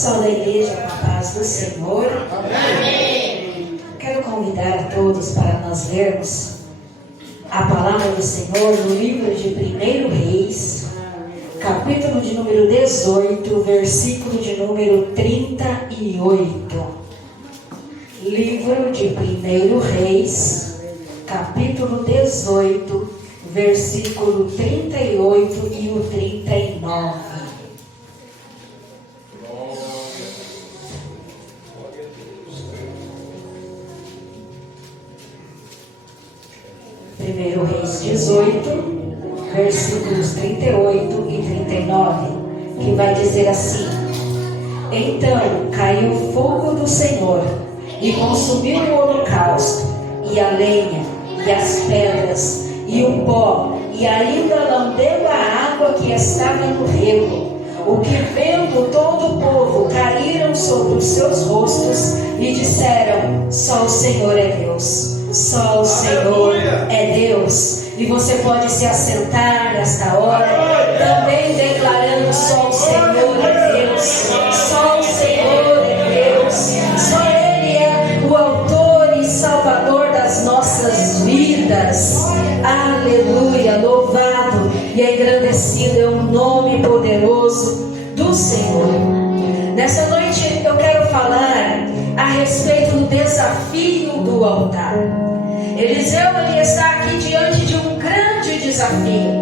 Pessoal da igreja, com a paz do Senhor. Amém. Quero convidar a todos para nós lermos a palavra do Senhor no livro de 1 Reis, capítulo de número 18, versículo de número 38. Livro de 1 Reis, capítulo 18, versículo 38 e o 39. Primeiro Reis 18, versículos 38 e 39, que vai dizer assim: Então caiu o fogo do Senhor e consumiu o holocausto, e a lenha, e as pedras, e o pó, e ainda lambeu a água que estava no rego. O que vendo todo o povo, caíram sobre os seus rostos e disseram: Só o Senhor é Deus. Só o Senhor é Deus. E você pode se assentar nesta hora, também declarando: só o Senhor é Deus. Só o Senhor é Deus. Só Ele é o autor e salvador das nossas vidas. Aleluia, louvado e engrandecido é o nome poderoso do Senhor. Nessa noite eu quero falar a respeito do desafio do altar. Eliseu, ele está aqui diante de um grande desafio.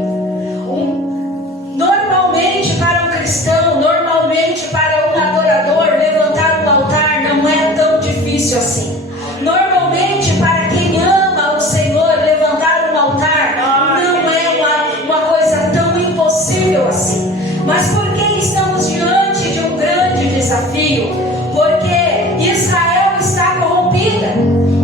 Normalmente para um cristão, normalmente para um adorador, levantar um altar não é tão difícil assim. Normalmente para quem ama o Senhor, levantar um altar não é uma coisa tão impossível assim. Mas por que estamos diante de um grande desafio? Porque Israel está corrompida.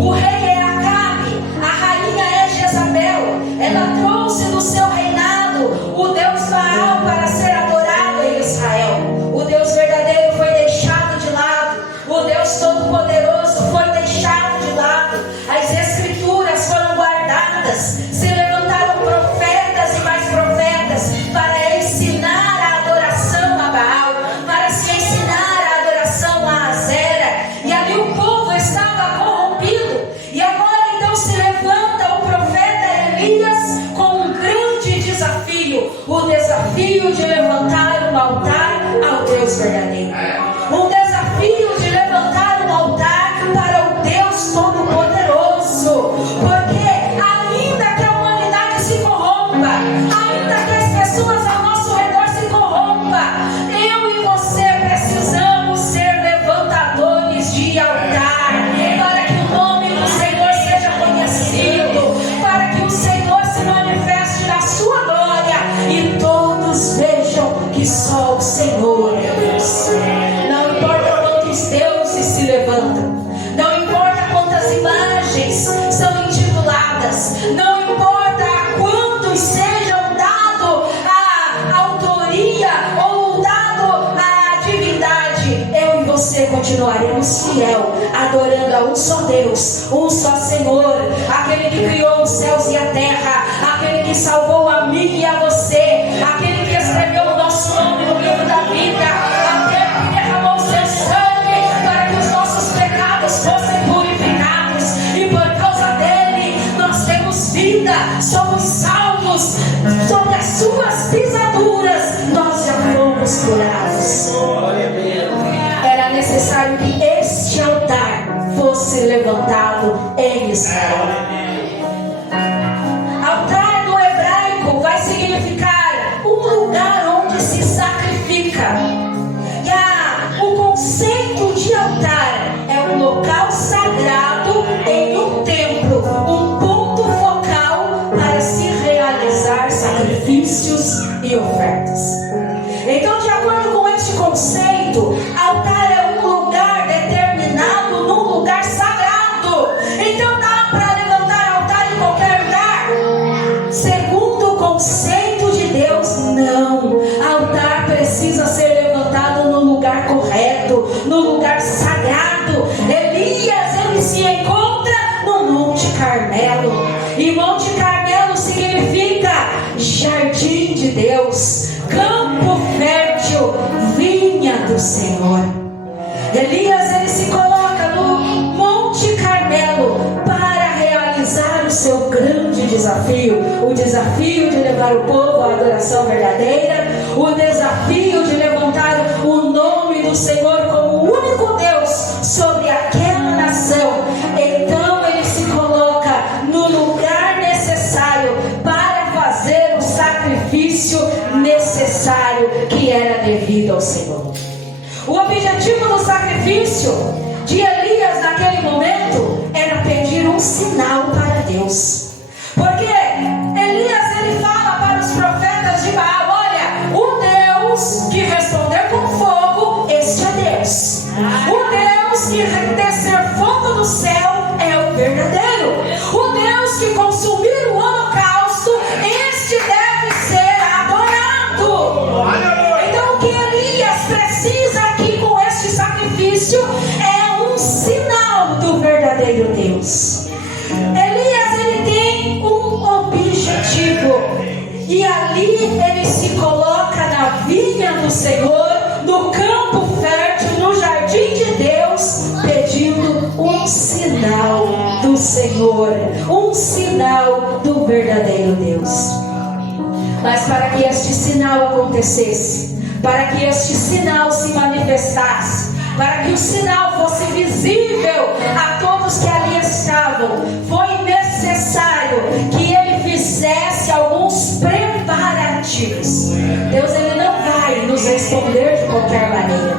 O rei é Acabe, a rainha é Jezabel. Ela trouxe do seu reinado o Deus Baal para ser adorado em Israel. O Deus verdadeiro foi deixado de lado. O Deus Todo-Poderoso foi deixado de lado. As escrituras foram guardadas. Se levantaram profetas e mais profetas para ensinar a adoração a Baal, para se ensinar a adoração a Azera. E ali o povo estava corrompido. E agora então se levanta o profeta Elias com um grande desafio. O desafio de levantar um altar ao Deus verdadeiro. Um desafio de levantar um altar para o Deus Todo-Poderoso. Porque ainda que a humanidade se corrompa, ainda que as pessoas ao nosso redor se corrompam, eu e você precisamos ser levantadores de altar, para que o nome do Senhor seja conhecido, para que o Senhor se manifeste na sua glória e todos vejam que só o Senhor é Deus. Não importa quantos deuses se levantam, não importa quantas imagens são intituladas, não importa a quantos sejam dado a autoria ou dado a divindade, eu e você continuaremos fiel, adorando a um só Deus, um só Senhor, aquele que criou os céus e a terra, aquele que salvou a mim e a você, aquele que escreveu o nosso nome no livro da vida, aquele que derramou seu sangue para que os nossos pecados fossem purificados, e por causa dele nós temos vida, somos salvos, sobre as suas pisaduras nós já fomos curados. Era necessário que este altar fosse levantado em Israel. Altar no hebraico vai significar um lugar onde se sacrifica. O conceito de altar é um local sagrado em um templo, um ponto focal para se realizar sacrifícios e ofertas. Então, de acordo com este conceito, altar é um lugar determinado num lugar sagrado. Então dá para levantar verdadeira, o desafio de levantar o nome do Senhor como o único Deus sobre aquela nação. Então ele se coloca no lugar necessário para fazer o sacrifício necessário que era devido ao Senhor. O objetivo do sacrifício de Elias naquele momento era pedir um sinal para Deus. Porque Elias, ele fala para os profetas de Baal: olha, o Deus que responder com fogo, este é Deus. O Deus que descer fogo do céu é o verdadeiro. O Deus que consumir o holocausto, este deve ser adorado. Então o que Elias precisa aqui com este sacrifício é um sinal do verdadeiro Deus. Elias, ele tem um objetivo, e ali ele se coloca na vinha do Senhor, no campo fértil, no jardim de Deus, pedindo um sinal do Senhor, um sinal do verdadeiro Deus. Mas para que este sinal acontecesse, para que este sinal se manifestasse, para que o sinal fosse visível a todos que ali estavam, foi necessário que ele fizesse alguns preparativos. Deus, ele não vai nos responder de qualquer maneira.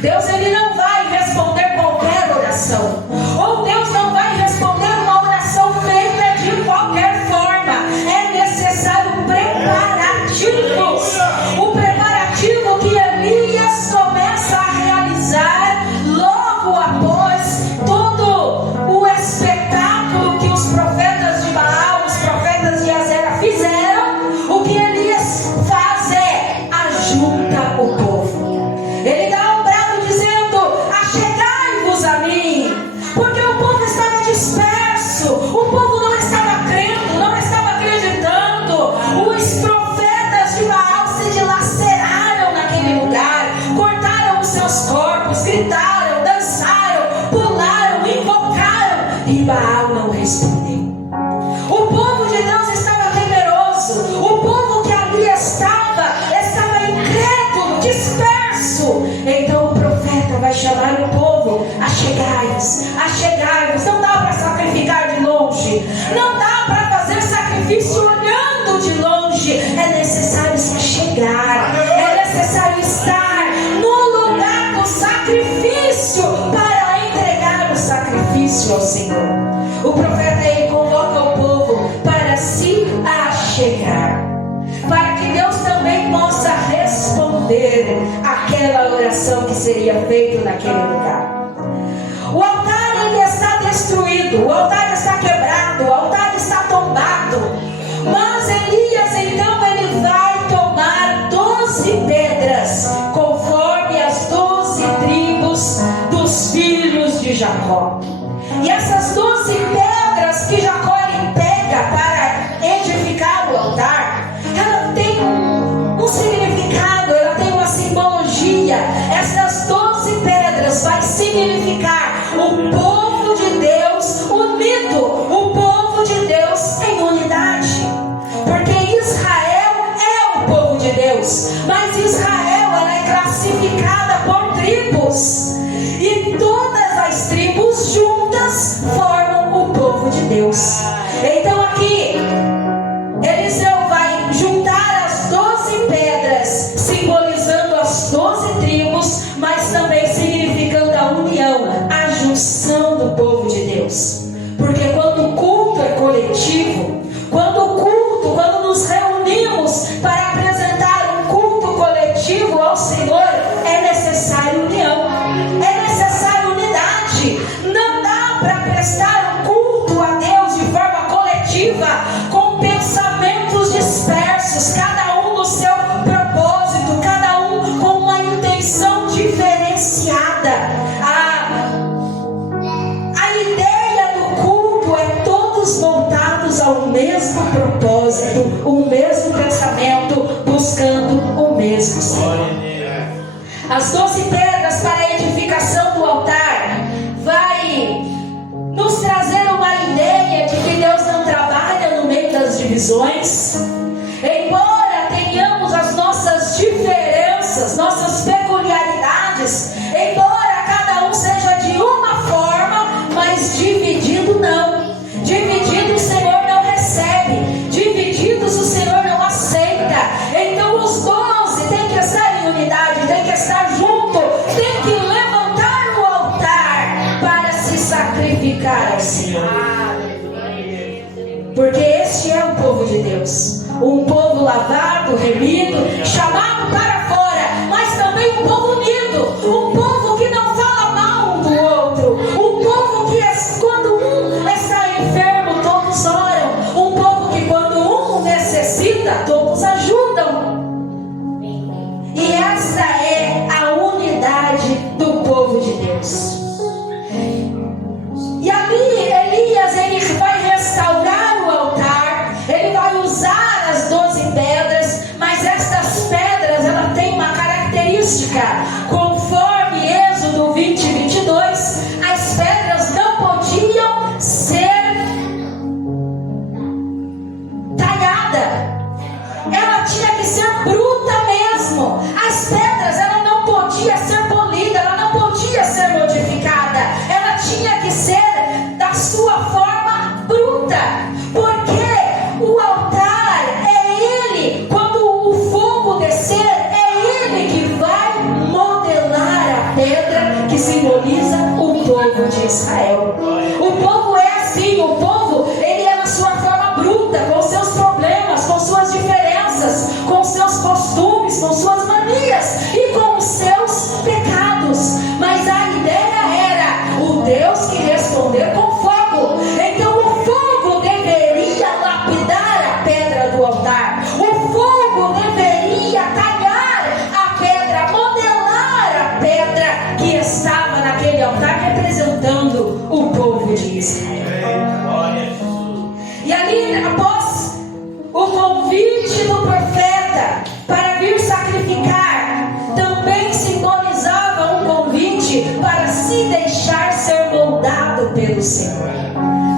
Deus, ele não vai responder qualquer oração. Ou Deus não vai responder uma oração feita de qualquer forma. É necessário preparativos. O preparativo que Elias começa a realizar logo após todo o espetáculo que os profetas de Baal, os profetas de Azera fizeram, o que Elias faz é ajunta o povo. Ele dá um brado dizendo: achegai-vos a mim, porque o povo estava disperso, o povo não estava crendo, não estava acreditando. Os profetas de Baal se dilaceraram naquele lugar, cortaram os seus corpos, gritaram, dançaram, pularam, invocaram, e Baal não respondeu. O povo de Deus estava temeroso, o povo que ali estava incrédulo, disperso. Então o profeta vai chamar o povo: achegai-vos, achegai-vos. Não dá para sacrificar de longe, não dá para fazer sacrifício olhando de longe. É necessário se achegar, é necessário estar no lugar do sacrifício para entregar o sacrifício ao Senhor. O profeta, ele convoca o povo para se achegar, para que Deus também possa responder aquela oração que seria feita naquele lugar. O altar, ele está destruído, o altar está quebrado, o altar está tombado. Mas Elias, então, ele vai tomar 12 pedras, conforme as 12 tribos dos filhos de Jacó. E essas 12 pedras que Jacó ele pega para edificar o altar, ela tem um significado, ela tem uma simbologia. Essas 12 pedras vai significar o povo de Deus unido, o povo de Deus em unidade. Porque Israel é o povo de Deus, mas Israel, ela é classificada por tribos, e todas as tribos juntas formam o povo de Deus. Então aqui Eliseu vai juntar as 12 pedras, simbolizando as 12 tribos, mas também significando a união, a junção do povo de Deus. Porque quando o culto é coletivo, quando nos reunimos para apresentar um culto coletivo ao Senhor, é necessário união, é necessário unidade. Não dá para prestar um culto a Deus de forma coletiva, com pensamentos dispersos, cada um no seu propósito, cada um com uma intenção diferenciada. A ideia do culto é todos voltados ao mesmo propósito, o mesmo pensamento, buscando o mesmo Senhor. As 12 pedras para a edificação do altar vai nos trazer uma ideia de que Deus não trabalha no meio das divisões. Embora tenhamos as um povo lavado, remido, chamado para fora, mas também um povo unido, um povo que não fala mal um do outro, um povo que quando um está enfermo, todos oram, um povo que quando um necessita, todos ajudam. E essa é a unidade do povo de Deus. E ali Elias, ele vai restaurar o altar, ele vai usar as 12 pedras, mas estas pedras, ela tem uma característica, conforme Êxodo 20, 22, as pedras não podiam ser talhadas, ela tinha que ser bruta mesmo, as pedras, ela não podia ser polida, ela não podia ser modificada, ela tinha que ser da sua forma bruta, porque o altar é ele, quando o fogo descer, é ele que vai modelar a pedra que simboliza o povo de Israel. O povo é assim, o povo, ele é na sua forma bruta, com seus problemas, com suas diferenças, com seus costumes, com suas manias e com os seus pecados, mas a ideia era o Deus que responder com fogo. Então o fogo deveria lapidar a pedra do altar, o fogo deveria talhar a pedra, modelar a pedra que estava naquele altar, representando o povo de Israel. E ali, após o convite do profeta para vir sacrificar, também simbolizava um convite para se deixar ser moldado pelo Senhor.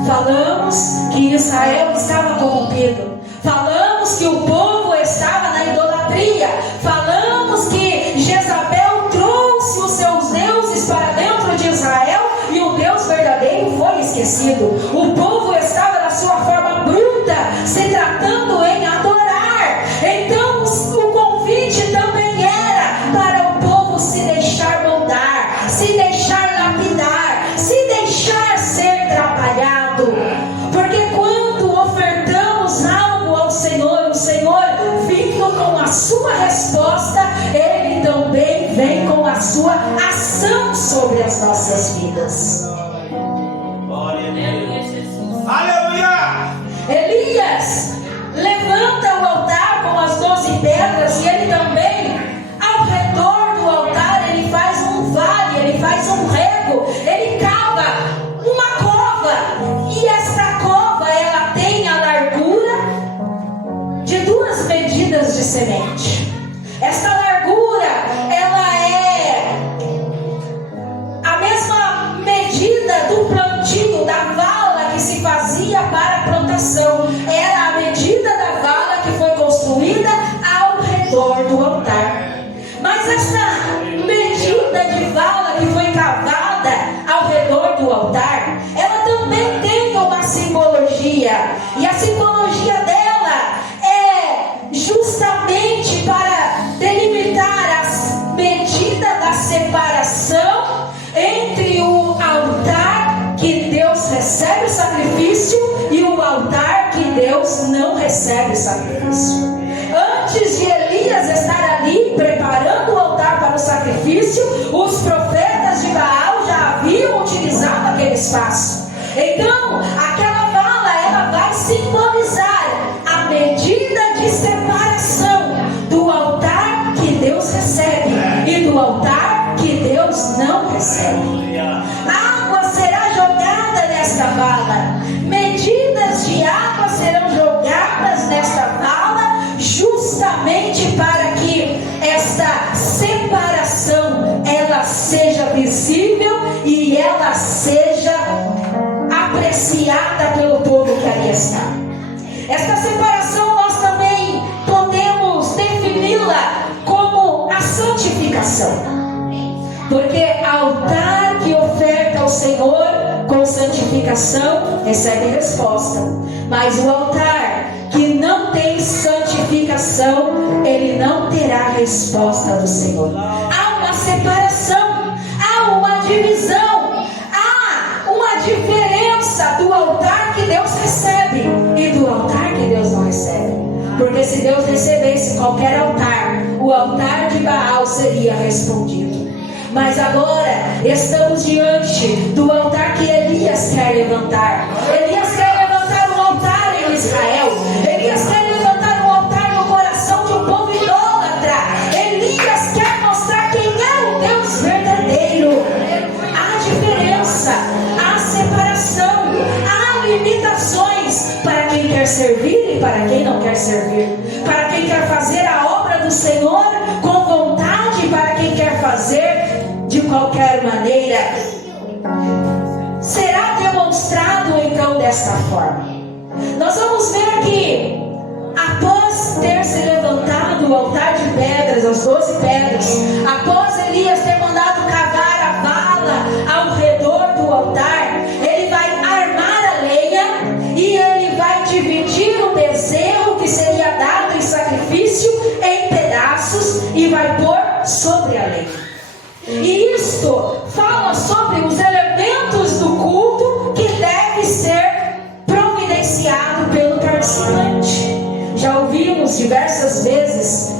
Falamos que Israel estava corrompido, falamos que o povo estava na idolatria, falamos que Jezabel trouxe os seus deuses para dentro de Israel e o Deus verdadeiro foi esquecido. O povo estava na sua forma bruta, se tratando em adorar. Então o convite também era para o povo se deixar moldar, se deixar lapidar, se deixar ser trabalhado. Porque quando ofertamos algo ao Senhor, o Senhor, vindo com a sua resposta, Ele também vem com a sua ação sobre as nossas vidas. Aleluia! Elias levanta o altar com as 12 pedras e ele também, ao redor do altar, ele faz um vale, ele faz um rego, ele cava uma cova, e essa cova, ela tem a largura de 2 medidas de semente. Essa largura, ela é a mesma medida do plantio, da vala que se fazia para a plantação. Era a medida da vala que foi construída ao redor do altar. Mas essa medida de vala que foi cavada ao redor do altar, ela também tem uma simbologia. E a simbologia dela é justamente para delimitar as medidas da separação entre o altar que Deus recebe o sacrifício e o altar que Deus não recebe o sacrifício. Antes de Elias estar ali preparando o altar para o sacrifício, os profetas de Baal já haviam utilizado aquele espaço. Então, aquela vala, ela vai simbolizar a medida de separação do altar que Deus recebe e do altar que Deus não recebe. A água será jogada nesta vala, medidas de água serão jogadas nesta vala, justamente para que esta separação ela seja visível e ela seja apreciada pelo povo que ali está. Esta separação nós também podemos defini-la como a santificação. Porque altar que oferta ao Senhor com santificação recebe resposta. Mas o altar que não tem santificação, ele não terá resposta do Senhor. Há uma separação, há uma divisão, há uma diferença do altar que Deus recebe e do altar que Deus não recebe. Porque se Deus recebesse qualquer altar, o altar de Baal seria respondido. Mas agora estamos diante do altar que Elias quer levantar. Elias quer levantar um altar em Israel. Elias quer levantar um altar no coração de um povo idólatra. Elias quer mostrar quem é o Deus verdadeiro. Há diferença, há separação, há limitações para quem quer servir e para quem não quer servir, para quem quer fazer a obra do Senhor com vontade e para quem quer fazer de qualquer maneira. Será demonstrado então desta forma. Nós vamos ver que após ter se levantado o altar de pedras, as 12 pedras, após Elias ter mandado cavar a vala ao redor do altar, ele vai armar a lenha e ele vai dividir o bezerro que seria dado em sacrifício em pedaços e vai pôr sobre a lenha. E isto fala sobre os elementos do culto que deve ser providenciado pelo participante. Já ouvimos diversas vezes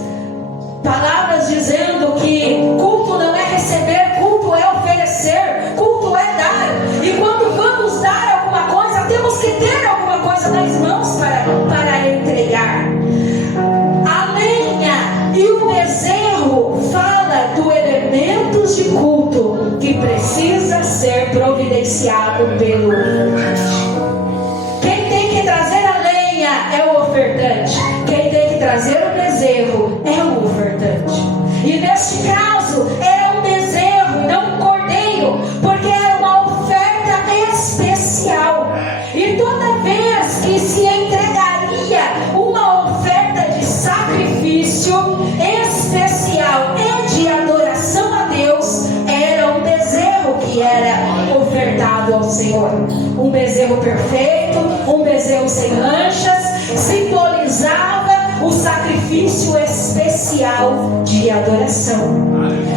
palavras dizendo que culto não é receber, culto é oferecer, culto é dar. E quando vamos dar alguma coisa, temos que ter alguma coisa nas mãos para entregar. A lenha e o bezerro fala do elementos de culto que precisa ser providenciado pelo ofertante. Quem tem que trazer a lenha é o ofertante. Quem tem que trazer o bezerro é o ofertante. E neste caso era um bezerro, não um cordeiro, porque era uma oferta especial. E toda vez que se entregaria uma oferta de sacrifício especial e de adoração a Deus, era um bezerro que era ofertado ao Senhor. Um bezerro perfeito, um bezerro sem manchas, simbolizava o sacrifício especial de adoração.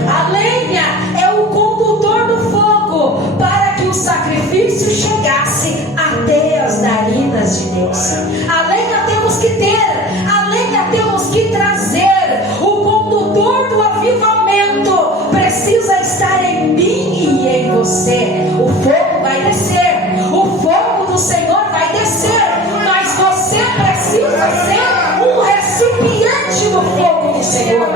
A lenha é o condutor do fogo para que o sacrifício chegasse até as narinas de Deus. A lenha temos que ter, a lenha temos que trazer. O condutor do avivamento precisa estar em mim e em você. O fogo vai descer, o fogo do Senhor vai descer, mas você precisa ser um recipiente do fogo do Senhor.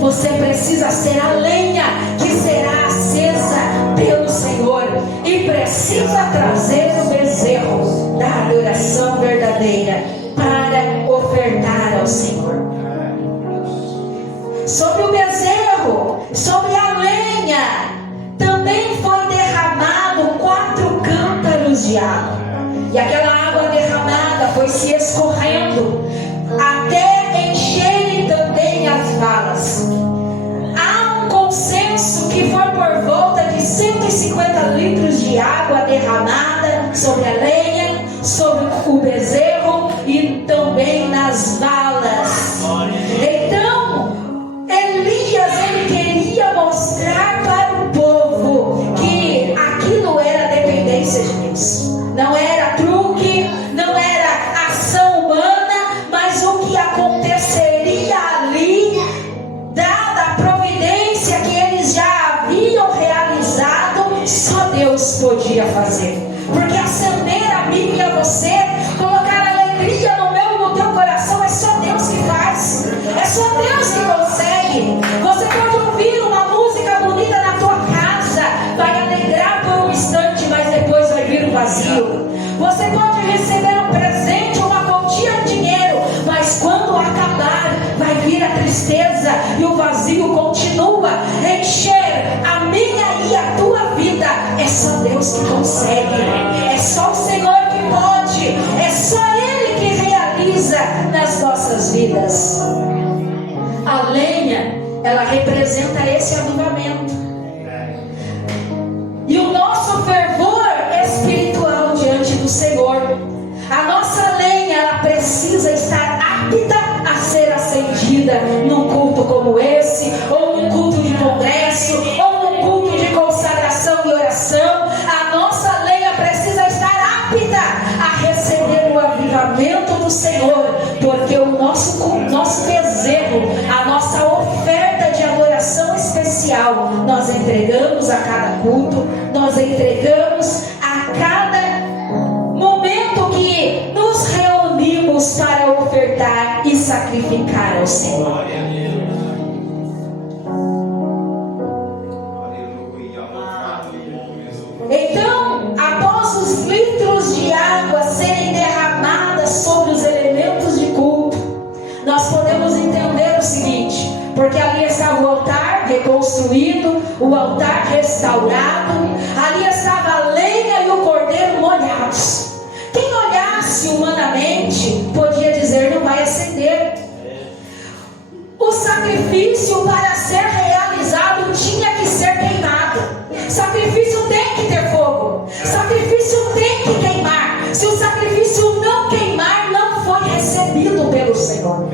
Você precisa ser a lenha que será acesa pelo Senhor e precisa trazer o bezerro da adoração verdadeira para ofertar ao Senhor. Sobre o bezerro, sobre a lenha, também foi derramado 4 cântaros de água. E aquela água derramada foi se escorrendo até encherem também as valas. Há um consenso que foi por volta de 150 litros de água derramada sobre a lenha, sobre o bezerro e também nas valas. Então, Elias ele queria mostrar para o povo que aquilo era dependência de Deus. Não era truque, não era ação humana, mas o que aconteceria ali, dada a providência que eles já haviam realizado, só Deus podia fazer. Porque acender a mim e a você, colocar alegria no meu e no teu coração, é só Deus que faz. É só Deus que consegue. Você pode ouvir uma música bonita na tua casa, vai alegrar por um instante, mas depois vai vir um vazio. Você pode receber um presente, uma quantia de dinheiro, mas quando acabar, vai vir a tristeza e o vazio continua encher a minha e a tua vida. É só Deus que consegue, é só o Senhor que pode, é só Ele que realiza nas nossas vidas. A lenha, ela representa esse avivamento. E o nosso fervor espiritual diante do Senhor. A nossa lenha, ela precisa estar apta a ser acendida num culto como esse, ou num culto de congresso, ou num culto de consagração e oração. A nossa lenha precisa estar apta a receber o avivamento do Senhor, cada culto, nós entregamos a cada momento que nos reunimos para ofertar e sacrificar ao Senhor. Então, após os litros de água serem derramadas sobre os elementos de culto, nós podemos entender o seguinte: porque ali estava o altar reconstruído, o altar restaurado, ali estava a lenha e o cordeiro molhados. Quem olhasse humanamente podia dizer: não vai acender. O sacrifício, para ser realizado, tinha que ser queimado. Sacrifício tem que ter fogo, sacrifício tem que queimar. Se o sacrifício não queimar, não foi recebido pelo Senhor.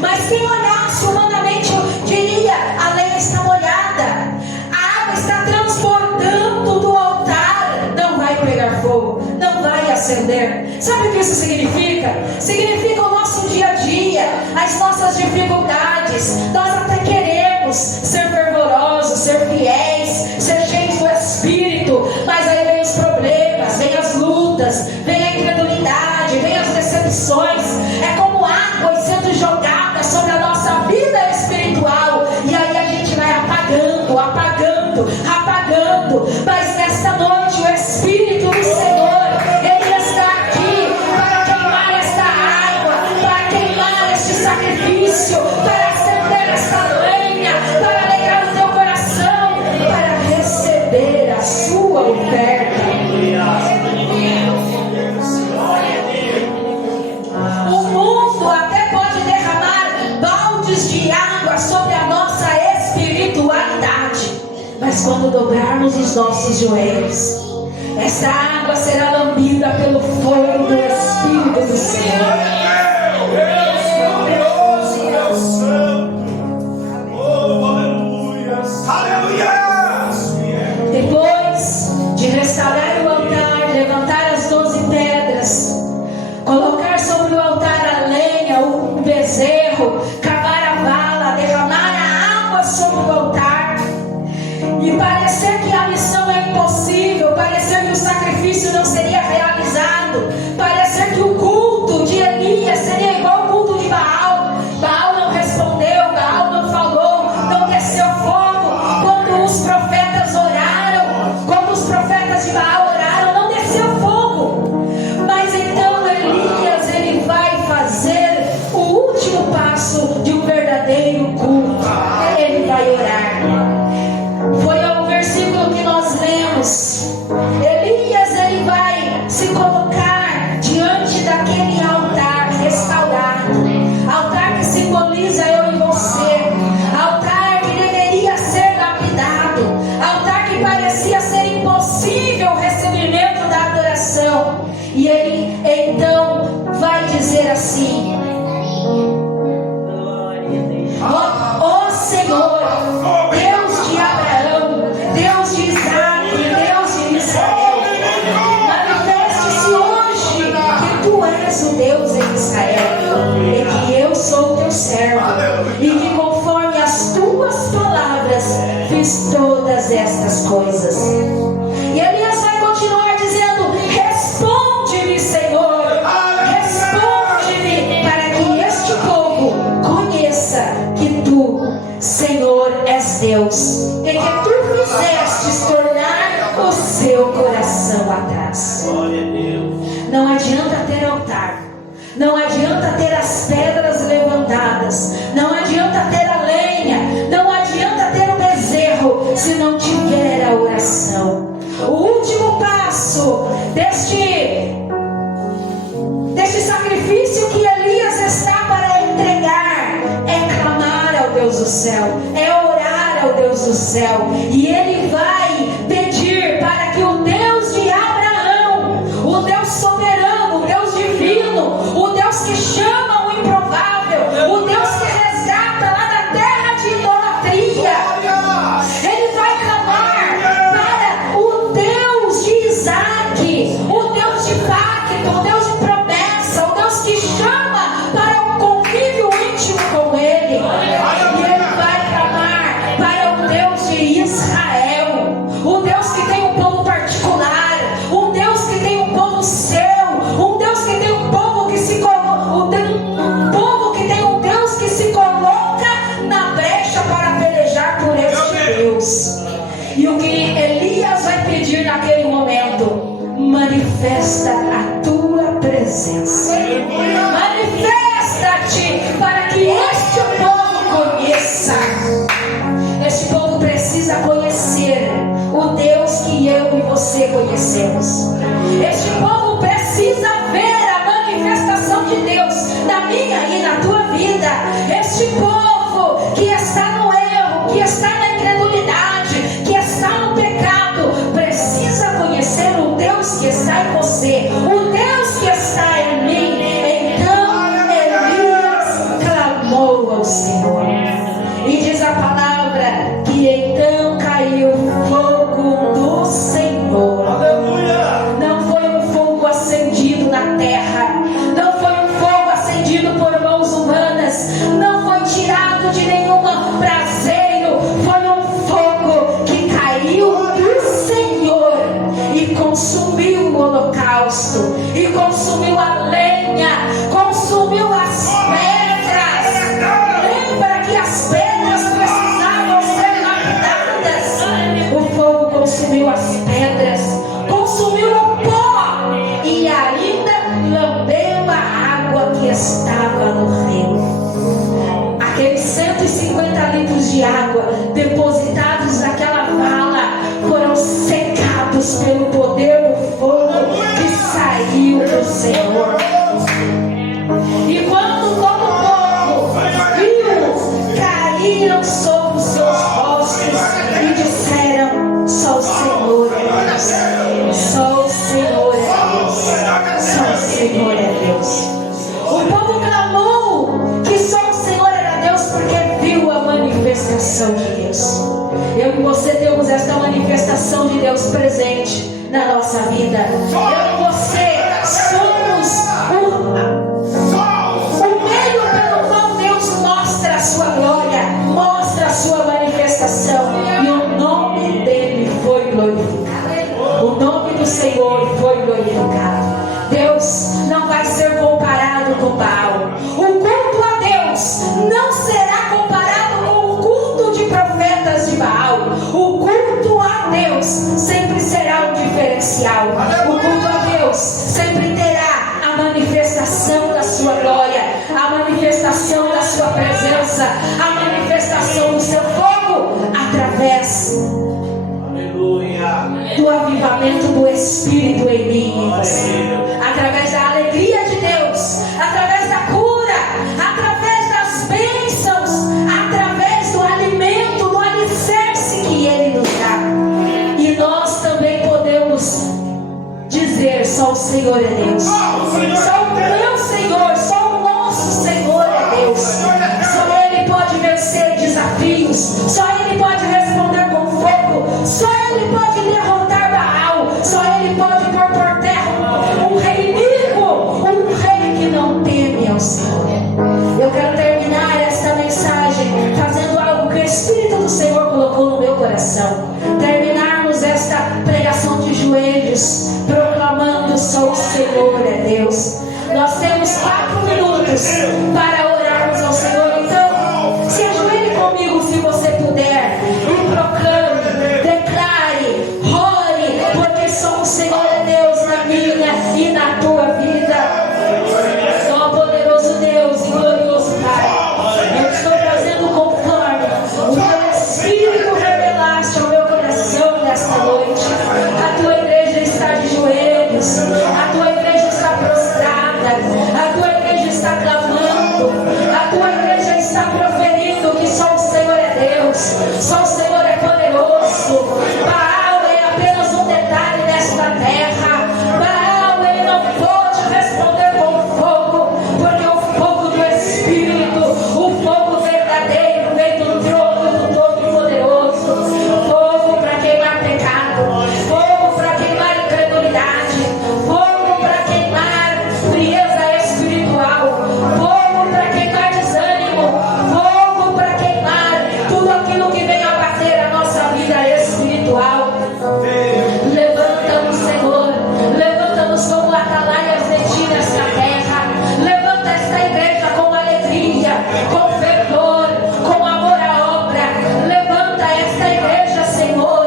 Mas quem olhasse humanamente diria: a lenha está molhada, a água está transbordando do altar, não vai pegar fogo, não vai acender. Sabe o que isso significa? Significa o nosso dia a dia, as nossas dificuldades. Nós até queremos ser fervorosos, ser fiéis, ser cheios do Espírito, mas aí vem os problemas, vem as lutas, vem a incredulidade, vem as decepções. É como água sendo jogada sobre a nossa vida espiritual, e aí a gente vai apagando, apagando, apagando. Mas nesta noite o Espírito do Senhor, Ele está aqui para queimar esta água, para queimar este sacrifício, para acender esta lenha, para alegrar o teu coração, para receber a sua oferta. O mundo até pode derramar baldes de água sobre a nossa espiritualidade, mas quando dobrarmos os nossos joelhos, essa água será lambida pelo fogo do Espírito do Senhor. Depois de restaurar o altar, levantar as 12 pedras, colocar sobre o altar a lenha, o bezerro, cavar a vala, derramar a água sobre o altar, e parecer que a missão é impossível, parecer que o sacrifício não seria realizado, parecer que o culto de Elias seria igual ao culto de Baal. Baal não respondeu, Baal não falou, não desceu fogo. Quando os profetas oraram, quando os profetas de Baal oraram, não desceu fogo. Mas então Elias, ele vai fazer o último passo de um verdadeiro culto. Ele vai orar. Foi o versículo que nós lemos. Elias, ele vai se colocar diante daquele altar restaurado, altar que simboliza eu e você, altar que deveria ser lapidado, altar que parecia ser impossível o recebimento da adoração. E ele então vai dizer assim: ó Senhor, Deus de Abraão, Deus de Isaac, Deus de Israel, manifeste-se hoje que tu és o Deus em Israel, e que eu sou teu servo, e que conforme as tuas palavras fiz todas estas coisas. E Elias vai continuar dizendo: responde-me, Senhor, responde-me, para que este povo conheça que tu, Senhor, és Deus, e que tu fizestes tornar o seu coração atrás. Não adianta ter altar, não adianta ter as pedras levantadas, não adianta ter a lenha, não adianta ter o bezerro, se não tiver a oração. O último passo deste sacrifício que Elias está para entregar é clamar ao Deus do céu, é orar ao Deus do céu, e ele vai pedir para que o Deus de Abraão, o Deus soberano, o Deus divino, o Deus que chama o improvável, o Deus que resgata lá da terra de idolatria, ele vai clamar para o Deus de Isaac, o Deus de pacto, o Deus de promessa, o Deus que chama para um convívio íntimo com ele. E ele vai clamar para o Deus de Israel, o E o que Elias vai pedir naquele momento? Manifesta a tua presença. Manifesta-te para que este povo conheça. Este povo precisa conhecer o Deus que eu e você conhecemos. Este povo precisa ver a manifestação de Deus na minha e na tua vida. Este povo que está no erro, que está na incredulidade, que está no pecado, precisa conhecer o Deus que está em você, o Deus que está em mim. Então Elias clamou ao Senhor. E diz a palavra que então caiu fogo do Senhor. Não foi um fogo acendido na terra, não foi um fogo acendido por mãos humanas, não foi tirado de nenhum braseiro, foi um fogo que caiu do Senhor e consumiu o holocausto, e consumiu a lenha, consumiu as pedras. Lembra que as pedras precisavam ser lapidadas? O fogo consumiu as pedras, consumiu o pó e ainda lambeu a água que estava no rio. Aqueles 150 litros de água depositados naquela vala foram secados pelo poder do fogo que saiu do Senhor. E quando todo o povo viu, caíram sobre os seus rostos e disseram: só o Senhor é Deus, só o Senhor é Deus, só o Senhor é Deus. O povo clamou que só o Senhor era Deus porque viu a manifestação de Deus. Eu e você temos esta manifestação de Deus presente na nossa vida. Eu e você somos o meio pelo qual Deus mostra a sua glória, mostra a sua manifestação, e o nome dele foi glorificado. O nome do Senhor foi glorificado. Deus não vai ser comparado com Baal. O culto a Deus não será comparado com o culto de profetas de Baal. O culto a Deus sempre será um diferencial. O culto a Deus sempre terá a manifestação da sua glória, a manifestação da sua presença, a manifestação do seu fogo, através do avivamento do Espírito em mim e em você, através da alegria de Deus, através da cura, através das bênçãos, através do alimento, do alicerce que Ele nos dá. E nós também podemos dizer: só o Senhor é Deus, só o meu Senhor, só o nosso Senhor é Deus. Só Ele pode vencer desafios, só Ele pode responder com fogo, só Ele pode derrotar Baal, só Ele pode pôr por terra um rei inimigo, um rei que não teme ao Senhor. Eu quero terminar esta mensagem fazendo algo que o Espírito do Senhor colocou no meu coração. Terminarmos esta pregação de joelhos, proclamando: só o Senhor é Deus. Nós temos 4 minutos para orarmos ao Senhor. Então, se ajoelhe comigo se você puder, e proclame, declare, ore, porque só o Senhor é Deus na minha e na tua vida. Ó poderoso Deus e glorioso Pai, eu estou trazendo conforme o teu Espírito revelaste ao meu coração nesta noite. A tua igreja está de joelhos, a tua igreja está prostrada, a tua igreja está clamando, a tua igreja está proferindo que só o Senhor é Deus, só o Senhor é poderoso. Baal é apenas um detalhe nesta terra. Baal, ele não pode responder com fogo, porque o fogo do Espírito, o fogo verdadeiro, vem do trono do Todo-Poderoso. Fogo para queimar pecado, fogo para queimar incredulidade, fogo para queimar frieza espiritual, fogo para queimar desânimo, fogo para queimar tudo aquilo que vem abater a nossa vida espiritual. Levanta-nos, Senhor, levanta-nos como atalaias de ti nesta terra. Levanta esta igreja com alegria, com fervor, com amor à obra. Levanta esta igreja, Senhor,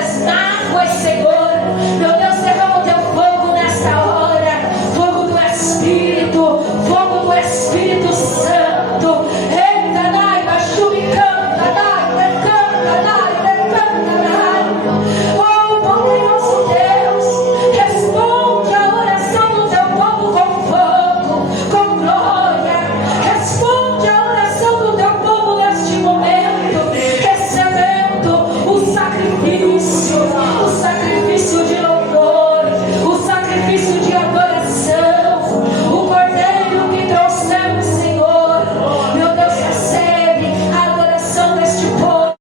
mientras nada es seguro, no